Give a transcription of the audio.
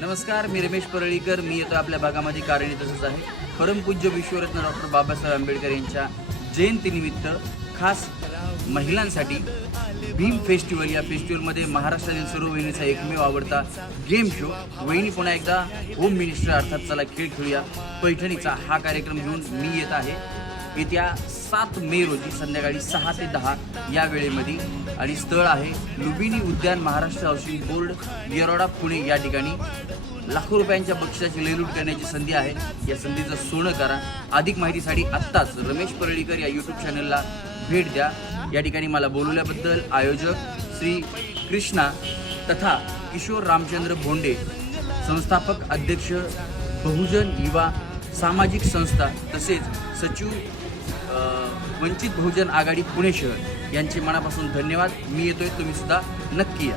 नमस्कार, मी रमेश परळीकर. मी येतो आपल्या भागामध्ये कारण तसंच आहे. परमपूज्य विश्वरत्न डॉक्टर बाबासाहेब आंबेडकर यांच्या जयंतीनिमित्त खास महिलांसाठी भीम फेस्टिवल या फेस्टिवलमध्ये महाराष्ट्रातील सर्व वहिनीचा एकमेव आवडता गेम शो वहिनी पुन्हा एकदा होम मिनिस्टर अर्थात चला खेळ खेळूया पैठणीचा हा कार्यक्रम घेऊन मी येत आहे. येत्या 7 मे रोजी संध्याकाळी 6 ते 10 या वेळेमध्ये आणि स्थळ आहे लुंबिनी उद्यान, महाराष्ट्र हाऊसिंग बोर्ड, येरवडा, पुणे या ठिकाणी. लाखो रुपयांच्या बक्षिसाची लयलूट करण्याची संधी आहे. या संधीचं सोनं करा. अधिक माहितीसाठी आत्ताच रमेश परळीकर या यूट्यूब चॅनलला भेट द्या. या ठिकाणी मला बोलवल्याबद्दल आयोजक श्री कृष्णा तथा किशोर रामचंद्र भोंडे, संस्थापक अध्यक्ष बहुजन युवा सामाजिक संस्था तसेच सचिव वंचित बहुजन आघाडी पुणे शहर यांचे मनापासून धन्यवाद. मी येतोय, तुम्ही सुद्धा नक्की या.